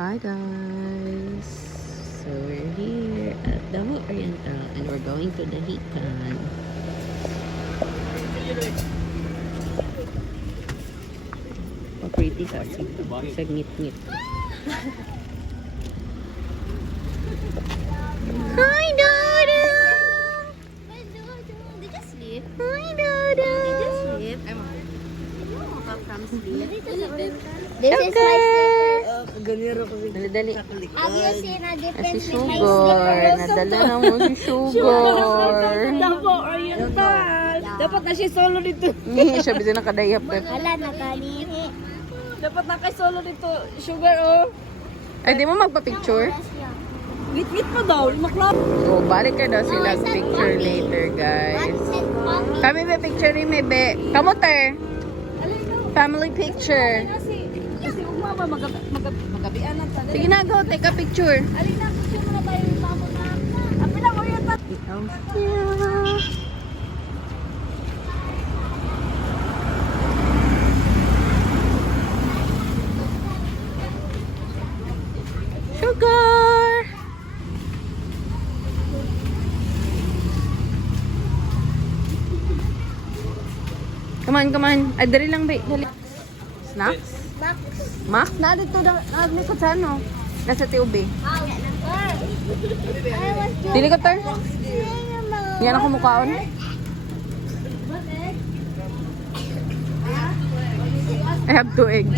Hi guys! So we're here at Davao Oriental and we're going to the Hikan. Pa-pretty kasi. Sa ngit-ngit. Hi Dodo! Did you sleep? Hi Dodo! Did you sleep? Woke up from sleep. This is my Dali-dali. Have you seen a Si difference with my Sugar. slippers? Nadala na mo si Sugar. Davao Oriental. Dapat na siya solo dito. Hindi siya bisa nakadayap. Hala, nakanihi. Dapat na kay solo dito. Sugar, oh. Ay, di mo magpa-picture? Git-git pa daw. Maklap. So, balik ka daw sila picture later, guys. Kami may picture rin, may be. Kamu, ter? Family picture. Kasi ugma ba magabian na sa Sige na, go. Take a picture. alin na picture mo na tayo tamo na. Apila mo yun ta. Sugar! Come on, come on. Ay, dali lang, be. Dali. Snacks? Max? Na dito da. Likod sa ano? Nasa TUB. Dili ko, ter? Yan ako mukhaon. I have 2 eggs.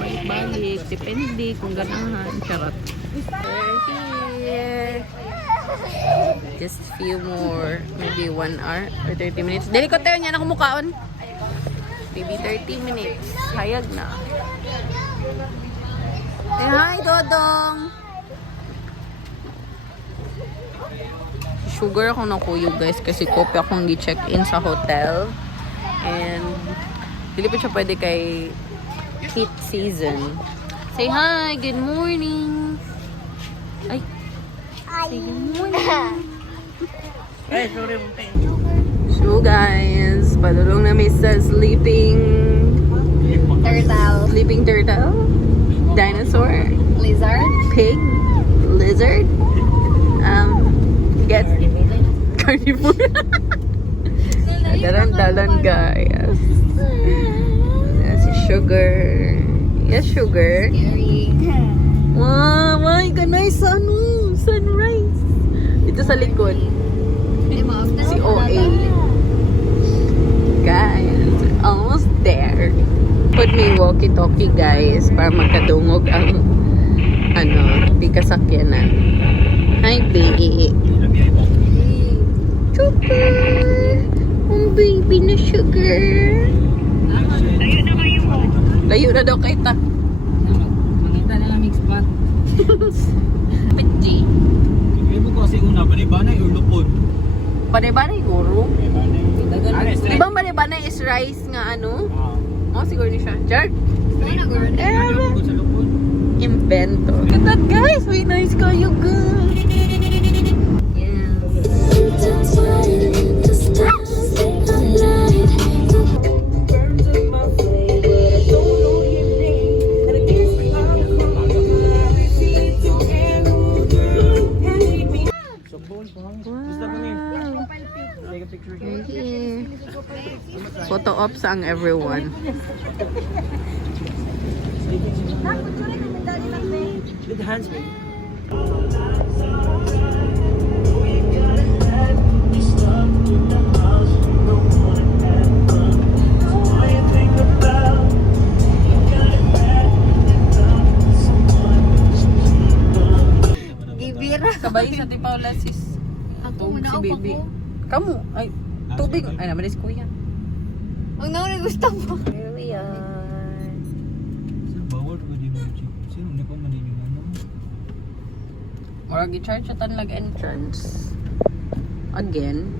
Balik-balik. Depende kung ganahan. Charot. We're here. Just few more. Maybe 1 hour or 30 minutes. Dili ko tayo niya na kumukaon. Maybe 30 minutes. Hayag na. Say hi, Dodong! Sugar ako nakuyog, guys, kasi kopi akong gi-check-in sa hotel. And dili pa siya pwede kay heat season. Say hi! Good morning! Ay! Say good morning! So guys, padulong na sa sleeping turtle, dinosaur, Lizard? pig, lizard, get carnivore. Dalan guys. Si Sugar. Yes, Sugar. Wow, my god, nice sunrise. Ito sa likod. Si OA. Guys, almost there. Put me walkie-talkie, guys, para magkadungog ang di kasakyanan. Hi, baby. Sugar! Ang baby na Sugar. Layo na daw kay ta. Mangita nila mix pot. Pidji. Hindi mo kasi una, balibanay or lupon? Banay-banay, guro. Anes, Di ba banay-banay is rice nga ano? Siguro ni siya. Chart? Ayaw ko sa lupon. Invento. Look at that, guys. Wait, nice kayo, girl. Photo ops ang everyone. With hands, baby. Gibira. Kabay sa ti Paula sis. Ako, Si baby. Kamu ay tubig ay naman is kuya. Ang nauna gusto mo. Here we are. Sino bawal ko din mo? Sino hindi ko maninin mo? Murag i-charge at lag entrance. Again.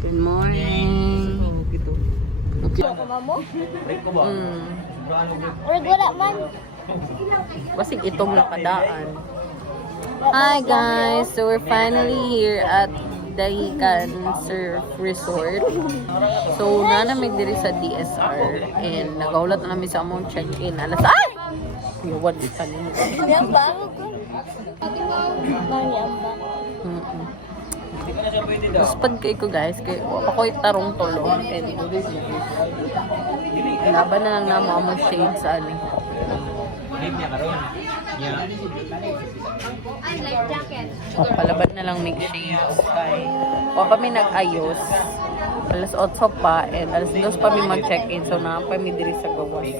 Good morning. Okay. Break ko ba? Or wala man. Basig itong nakadaan. Hi guys, so we're finally here at Dahican Surf Resort. So, nanamig diri sa DSR. And nagaulat na namin sa among check-in. Alas, ay! Yawad sa ninyo. Yamba. Yamba. Tapos pag kay ko guys, kay ako'y tarong tulo. And laban na lang namo among shade sa ani. Oh, palaban na lang may shades kay o pa mi nag-ayos. Alas 8 pa and alas 2 pa mi mag-check-in. So na pa mi diri sa gawas.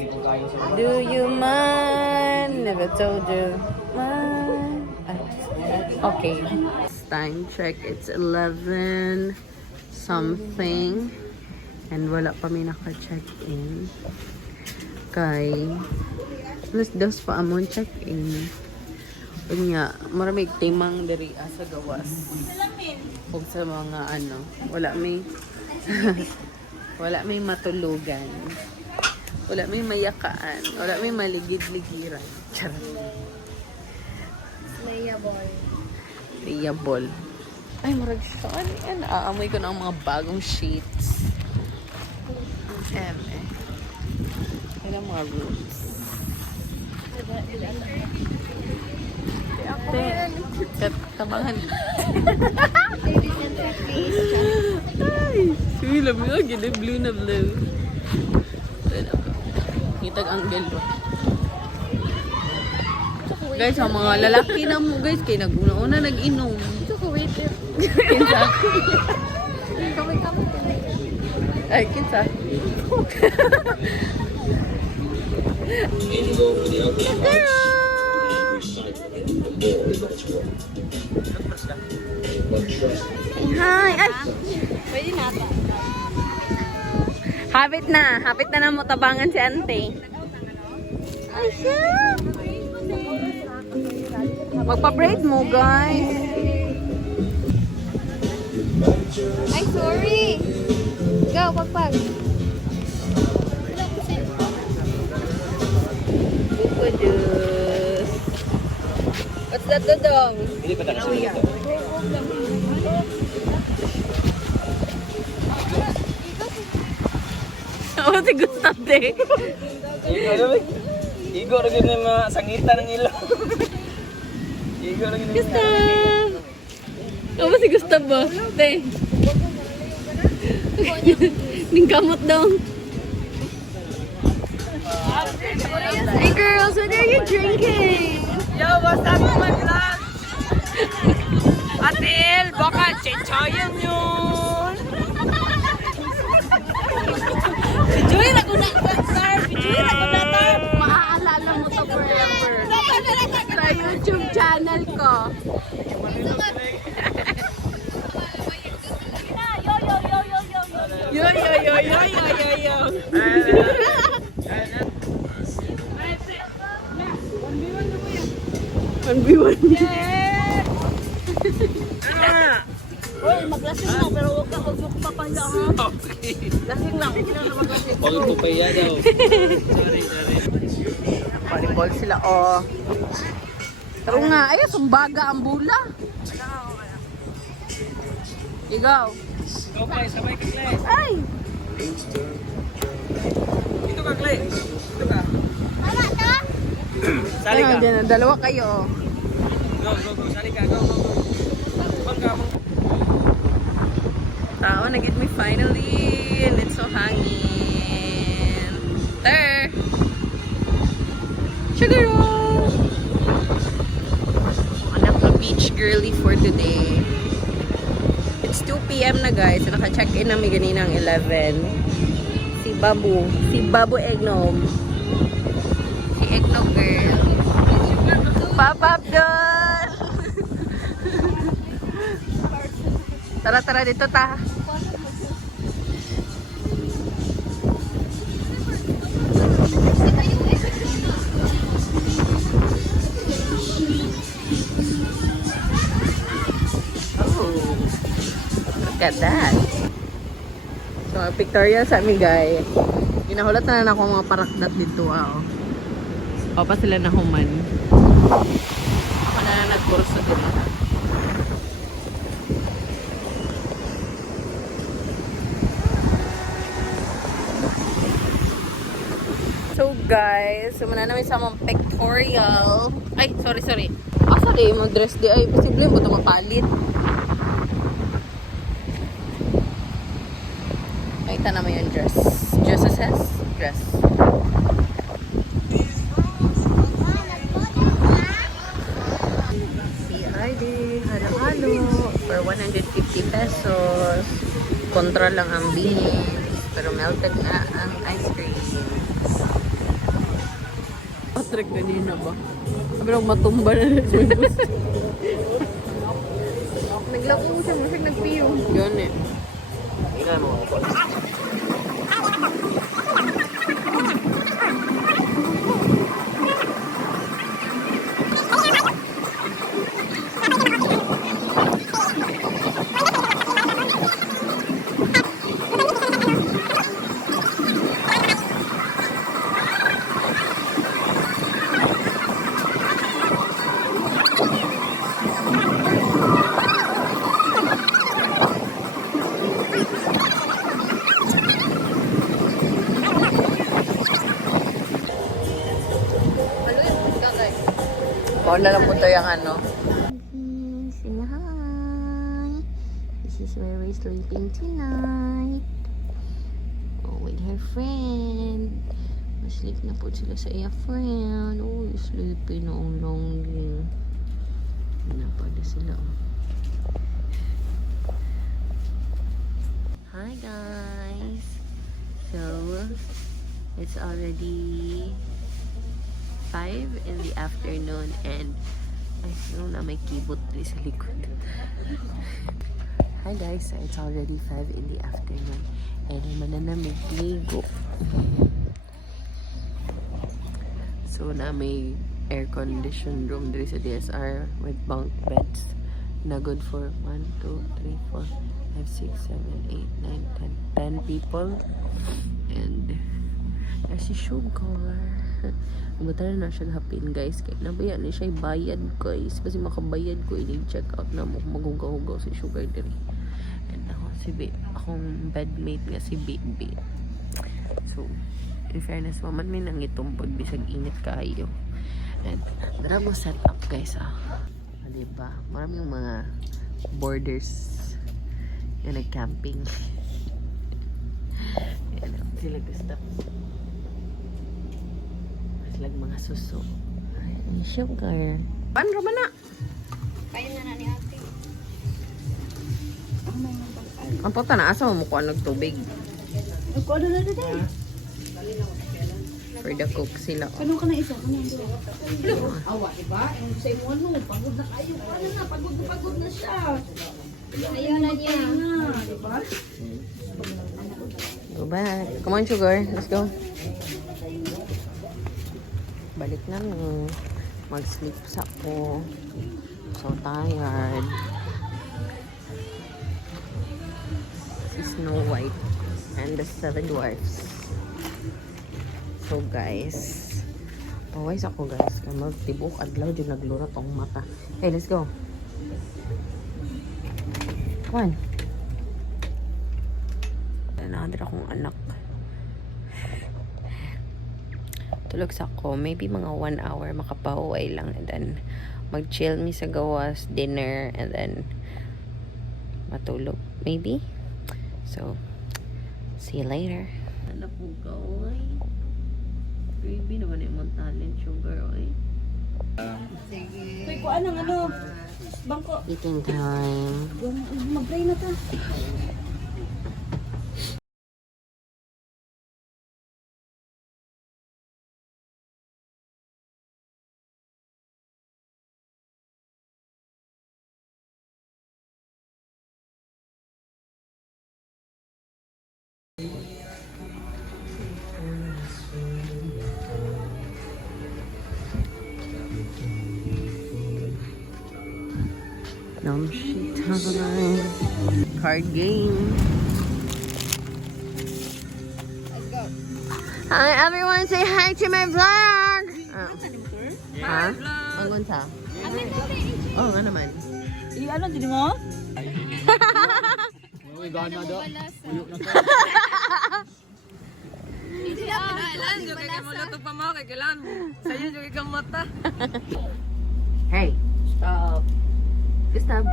Do you mind? Never told you. Mind. Okay. Time check. It's 11 something. And wala pa mi naka-check-in. Kay alas 2 pa amon check-in. Kanya, maraming timang diri sa gawas. Huwag sa mga ano, wala may wala may matulugan. Wala may mayakaan. Wala may maligid-ligiran. Charot. Layable. Ay, marag siya. Ano yan? Aamoy ko ng mga bagong sheets. Yan ang mga rooms. Tabangan. Ay, sila mo. Gila, blue na blue. Ngitag ang gelo. Guys, ang mga lalaki na mo guys, kay nag-una nag-inom. Ito ko, wait. Kinsa? Kamay-kamay. Ay, kinsa? Hi! Ay! Pwede na ito. Hapit na mo tabangan si ante. Ay, siya! Magpa-braid mo, guys. Ay, sorry. Go, pagpag. Bukudus. What's that, Dodong? Hindi pa tayo dito. Oo, si Gustav de. Igo rin yung mga sangitan ng ilo. Igo rin yung Gustav! Oo, si Gustav ba? Te. Ning kamot daw. Hey girls, what are you drinking? Yo, what's up, my vlog? Atil, baka chichayan yun. Bijuin ako na, sir. Bijuin ako na, sir. Maaalala mo to forever. Sa YouTube channel ko. Yo, yo, yo, yo, yo, yo, yo. Uy, maglasing na, pero huwag ka magpapahiya ha. Lasing lang, hindi na maglasing. Huwag po pa iya daw. Sorry. Volleyball sila, oh. Pero nga, ay, sumbaga ang bula. Ikaw. Go, Clay. Sabay ka, Clay. Ay! Dito ka, Clay. Dito ka. Wala na? Sali ka. Dyan, dalawa kayo, oh. Go. Sali ka. Go. Bangka mo. Tao, nag-get me finally. And it's so hangin. There! Sugar roll! Anak na beach girly for today. It's 2 p.m. na guys. Naka-check-in namin ganinang 11. Si Babu Eggnog. Si Eggnog girl. Pop-up doon! Tara dito ta. Look at that. So, pictorial sa amin, guys. Ginahulat na ako mga parakdat dito, oh. O pa sila na human. Ako na nagkurso dito. guys. So, muna namin sa mga pictorial. Ay, sorry. Sorry, mo dress di. Ay, posible mo ito mapalit. Nakita naman yung dress. Dress. CRD, halo-halo. For 150 pesos. Kontra lang ang beans. Pero melted na ang ice cream. Patrick kanina ba? Pero matumba na rin siya. Naglako siya, masig nagpiyo. Yun eh. Ina mo ako. Bawal na lang po ito yung ano. Say hi. This is where we're sleeping tonight. Oh, with her friend. Masleep na po sila sa iya friend. Oh, sleepy na ang lonely. Napada sila. Hi guys. So, it's already 5 in the afternoon and ay, ano na may keyboard din sa likod. Hi guys, it's already 5 in the afternoon and naman na may ligo. So na may air conditioned room dito sa DSR with bunk beds na good for 1, 2, 3, 4, 5, 6, 7, 8, 9, 10 people and there's si Sugar. Buta na siya hapin guys. Kaya nabaya na siya bayad guys. Kasi makabayad ko. I-check out na mo. Maghugaw-hugaw si Sugar diri. And ako akong bedmate nga si Baby. So, in fairness maman may nangitumpod bisag init kayo. And dara mo set up guys diba? Maraming mga borders na nag-camping. Yan sila gusto. Lag mga suso. Ay, Sugar. Paano ba na? Kaya na ni ate. Ang puta na asa mo kuha nagtubig. Ano na dito? For the cook sila. Ano ka na isa? Awa, diba? Yung sa imo ano, pagod na kayo. Paano na? Pagod na siya. Ayaw na niya. Diba? Go back. Come on, Sugar. Let's go. Balik na mo. Mag-sleep sa ko. So tired. Si Snow White and the Seven Dwarfs. So guys. Pawais ako guys. Kaya magtibok adlaw dyan naglunat ang mata. Hey, let's go. Come on. Nanadra akong anak. Tulog sa ko, maybe mga 1 hour makapahuway lang and then mag-chill mi sa gawas, dinner and then matulog maybe. So see you later. Ano po gaway? Baby naman yung talent Sugar oy. Uy, kuhaan ng ano? Bangko. Eating time. Mag-pray na ta. Sheet time. Card game. Let's go. Hi everyone, say hi to my vlog. Ha? Ang gunsa? Oh, nga naman. Ano, dito mo? Hindi na pinalan. malasa. Mga pa mga kay kailangan mo. Sa'yo yung ikang mata. Hey, stop. Stop.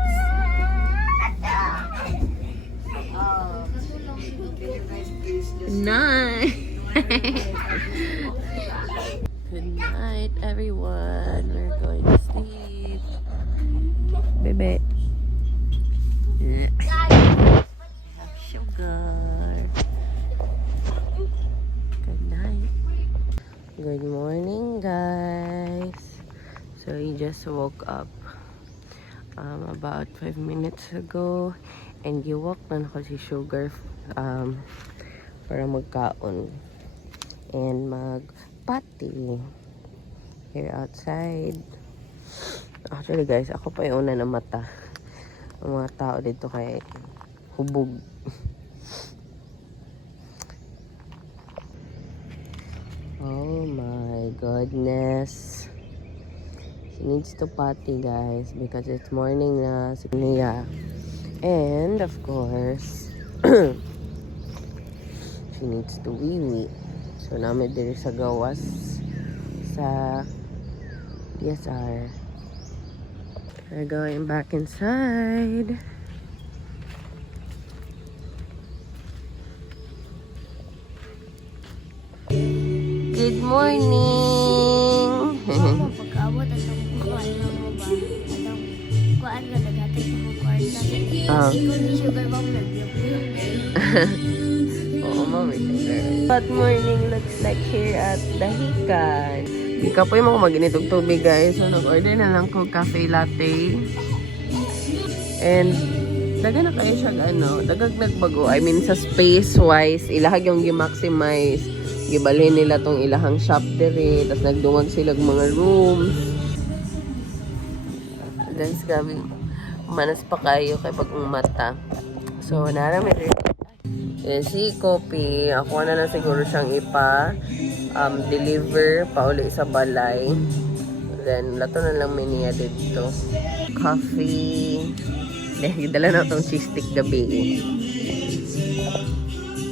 Good night. Good night, everyone. We're going to sleep. Bebe. Have sugar. Good night. Good morning, guys. So we just woke up about 5 minutes ago, and giwalk na ako si Sugar para magkaon and magpati here outside. Actually guys, ako pa yung una na mata. Ang mga tao dito kay hubog. Oh my goodness. She needs to potty, guys, because it's morning na si Nia. And of course, she needs to wee-wee. So namin diri sa gawas sa DSR. We're going back inside. Good morning. Pagkaabot at ang kuhaan mo ba? Anong kuhaan ka nagatay sa mga kwarta? Ikaw ni Sugar Bomb nag-vlog. Oo, mami, sugar. Good morning looks like here at Dahican. Di ka po yung mga maginitog tubig, guys. So, nag-order na lang ko cafe latte. And, daga na kayo siya, dagag nagbago. I mean, sa space-wise, ilahag yung gi-maximize. Gibalhin nila tong ilahang shop dere, tapos nagdungag sila mga rooms. Guys, kami manas pa kayo kay pag mata. So, narami rin. Si Kopi, ako na lang siguro siyang deliver pauli sa balay. Then, lato na lang niya dito. Coffee. Dahil dala na itong cheese stick gabi.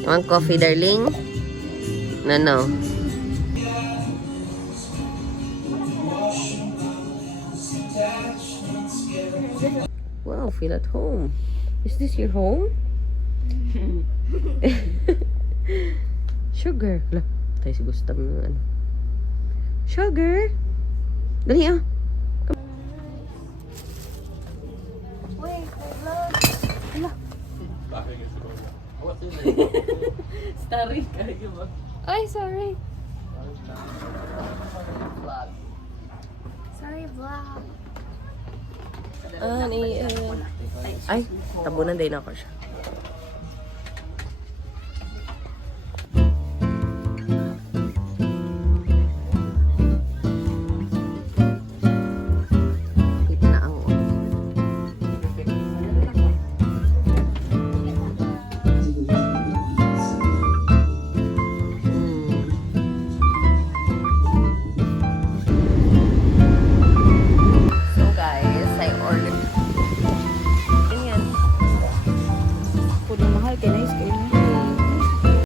Yung coffee, darling? No. Wow, feel at home. Is this your home? Sugar. Wala, tayo si Gustav ng ano. Sugar! Dali ah. Wait, hello. Starry kayo ba? Ay, sorry. Sorry, vlog. Ay, tabunan din ako siya.